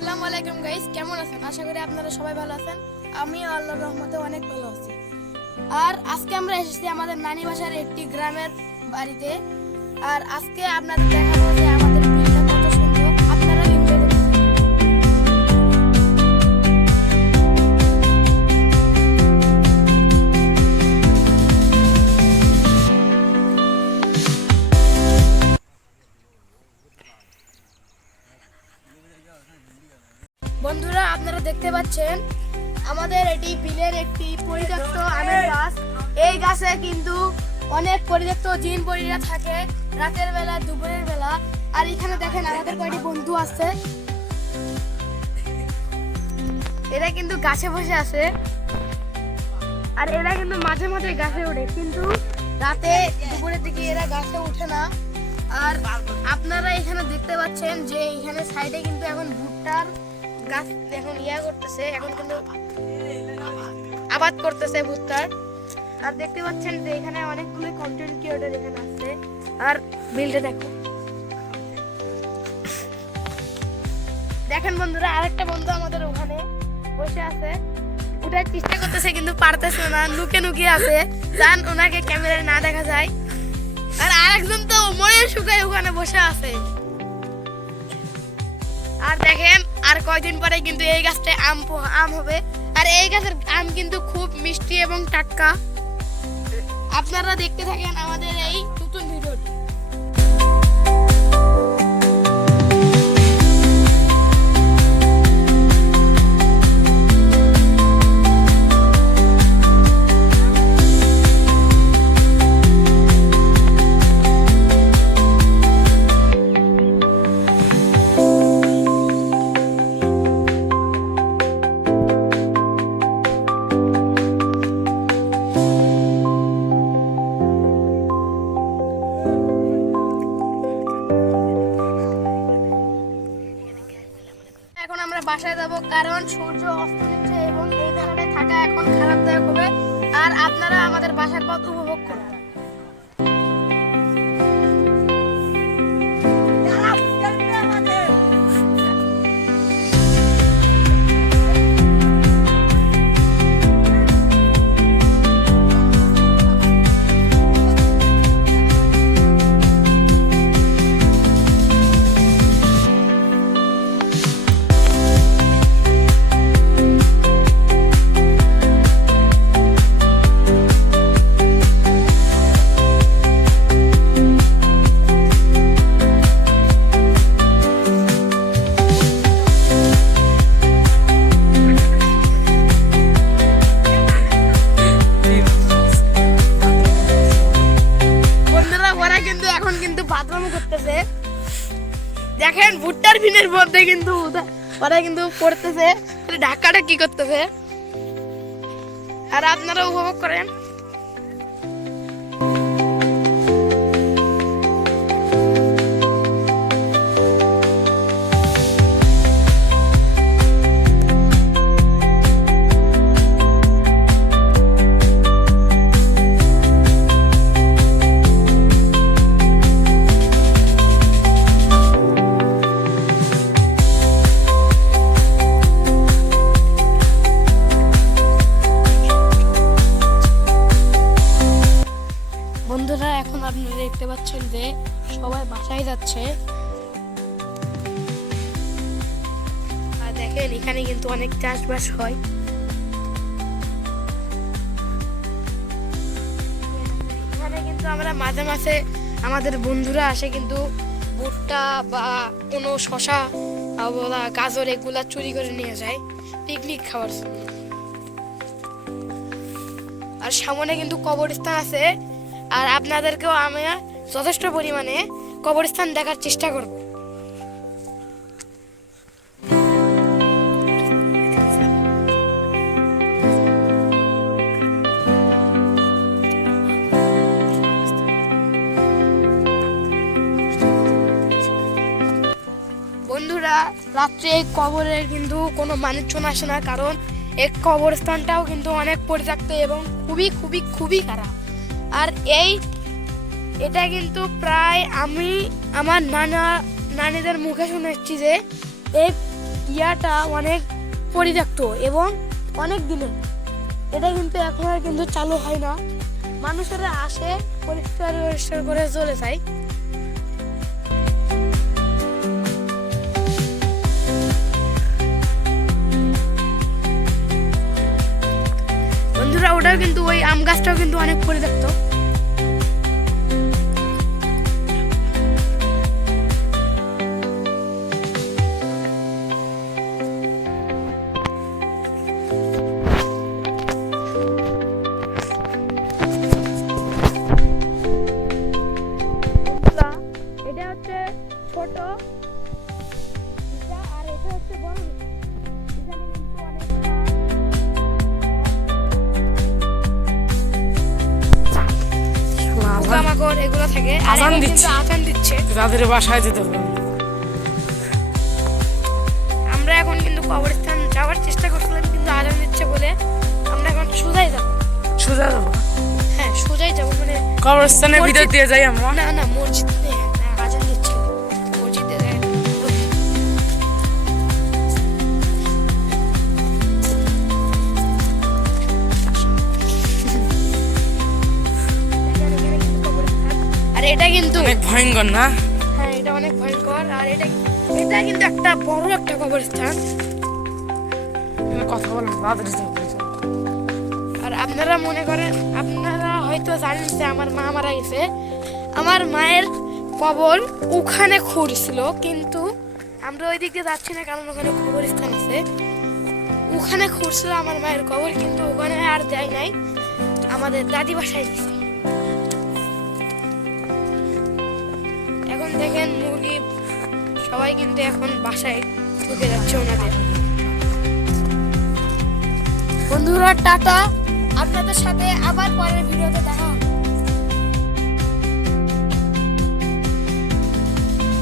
আসসালামু আলাইকুম গাইস, কেমন আছেন? আশা করি আপনারা সবাই ভালো আছেন। আমি আল্লাহর রহমতে অনেক ভালো আছি। আর আজকে আমরা এসেছি আমাদের নানি বাসার একটি গ্রামের বাড়িতে। আর আজকে আপনাদের দেখাবো যে আমাদের বিলটা কত সুন্দর, আপনারা এনজয় করতে থাকুন। বন্ধুরা, আপনারা দেখতে পাচ্ছেন আমাদের এটি বিলের একটি পরিত্যক্ত আমের গাছ। এই গাছে কিন্তু অনেক পরিত্যক্ত জিন পরীরা থাকে রাতের বেলা, দুপুরের বেলা। আর এখানে দেখেন আমাদের কয়টি বন্ধু আছে, এরা কিন্তু গাছে বসে আছে। আর এরা কিন্তু মাঝে মাঝে গাছে ওঠে, কিন্তু রাতে দুপুরের দিকে এরা গাছে ওঠে না। আর আপনারা এখানে দেখতে পাচ্ছেন যে এখানে সাইডে কিন্তু এখন ভুট্টার গাছ এখন করতেছে, এখন কিন্তু আবাদ করতেছে ভুট্টার। আর দেখতে পাচ্ছেন যে এখানে অনেকগুলো কন্টেন্ট ক্রিয়েটর এখানে আছে। আর বিলটা দেখেন বন্ধুরা, আরেকটা বন্ধু আমাদের ওখানে বসে আছে, ওঠার চেষ্টা করতেছে কিন্তু পারতেছে না, লুকে আছে, জান ওনাকে ক্যামেরায় না দেখা যায়। আর আরেকজন তো মনের সুখায় ওখানে বসে আছে। আর দেখেন আর কয়দিন পরে কিন্তু এই গাছটায় আম হবে। আর এই গাছের আম কিন্তু খুব মিষ্টি এবং টাটকা। আপনারা দেখতে থাকেন আমাদের এই নতুন ভিডিওটি। এখন আমরা বাসায় যাব, কারণ সূর্য অস্ত যাচ্ছে এবং এই জায়গাটায় থাকা এখন খারাপদায়ক হবে। আর আপনারা আমাদের বাসার পথ উপভোগ করুন। করতেছে দেখেন ভুট্টার বিনের মধ্যে কিন্তু ওরা কিন্তু পড়তেছে, ঢাকাটা কি করতেছে। আর আপনারা উপভোগ করেন। বন্ধুরা, এখন আপনারা দেখতে পাচ্ছেন যে সবাই বাসায় যাচ্ছে। আর দেখেন এখানে কিন্তু অনেক চাষবাস হয়। এখানে কিন্তু আমরা মাঝে মাঝে আমাদের বন্ধুরা আসে কিন্তু ভুট্টা বা কোনো শশা বা গাজর এগুলা চুরি করে নিয়ে যায় পিকনিক খাওয়ার জন্য। আর সামনে কিন্তু কবরস্থান আছে। আর আপনাদেরকেও আমি যথেষ্ট পরিমাণে কবরস্থান দেখার চেষ্টা করব। বন্ধুরা, রাত্রে এই কবরের কিন্তু কোনো মানুষজন আসে না, কারণ এই কবরস্থানটাও কিন্তু অনেক পরিত্যক্ত এবং খুবই খুবই খুবই খারাপ। আর এটা কিন্তু প্রায় আমি আমার নানিদের মুখে শুনেছি যে এই ইয়াটা অনেক পরিত্যক্ত এবং অনেক দিনের। এটা কিন্তু এখন আর কিন্তু চালু হয় না, মানুষেরা আসে পরিষ্কার পরিষ্কার করে চলে যায়। বন্ধুরা ওটাও কিন্তু ওই আম গাছটাও কিন্তু অনেক পরিত্যক্ত। এটা হচ্ছে ছোট ইটা আর এটা হচ্ছে বড় ইটা। এখানে কিন্তু অনেক পোকামাকড় এগুলো থাকে। আর আজান এখন দিচ্ছে। কিন্তু আজান দিচ্ছে। তাদের বাসায় যেতে হবে। আমরা এখন কিন্তু কবরস্থান যাওয়ার চেষ্টা করছিলাম, কিন্তু আজান দিচ্ছে বলে আমরা এখন সোজাই যাব। সোজা যাবো হ্যাঁ সোজাই যাব, মানে কবরস্থানের ভিতর দিয়ে যাই আমরা। না না মসজিদে আজান দিচ্ছে, মসজিদে আর এটা কিন্তু অনেক ভয়ঙ্কর না? হ্যাঁ এটা অনেক ভয়ঙ্কর। আর এটা এটা কিন্তু একটা বড় একটা কবরস্থান। এখানে কথা বলেন তাদের আর আপনারা মনে করেন, আপনারা হয়তো জানেন যে আমার মা মারা গেছে, আমার মায়ের কবর ওখানে খুঁড়ছিল, কিন্তু আমরা ওই দিক দিয়ে যাচ্ছি না কারণ ওখানে কবরস্থান আছে। ওখানে খুঁড়ছিল আমার মায়ের কবর, কিন্তু ওখানে আর দেয় নাই, আমাদের দাদি বাসায় দিছে। এখন দেখেন মুরগি সবাই কিন্তু এখন বাসায় ঢুকে যাচ্ছে ওনাদের। বন্ধুরা টাটা, আপনাদের সাথে আবার পরের ভিডিওতে দেখা হবে।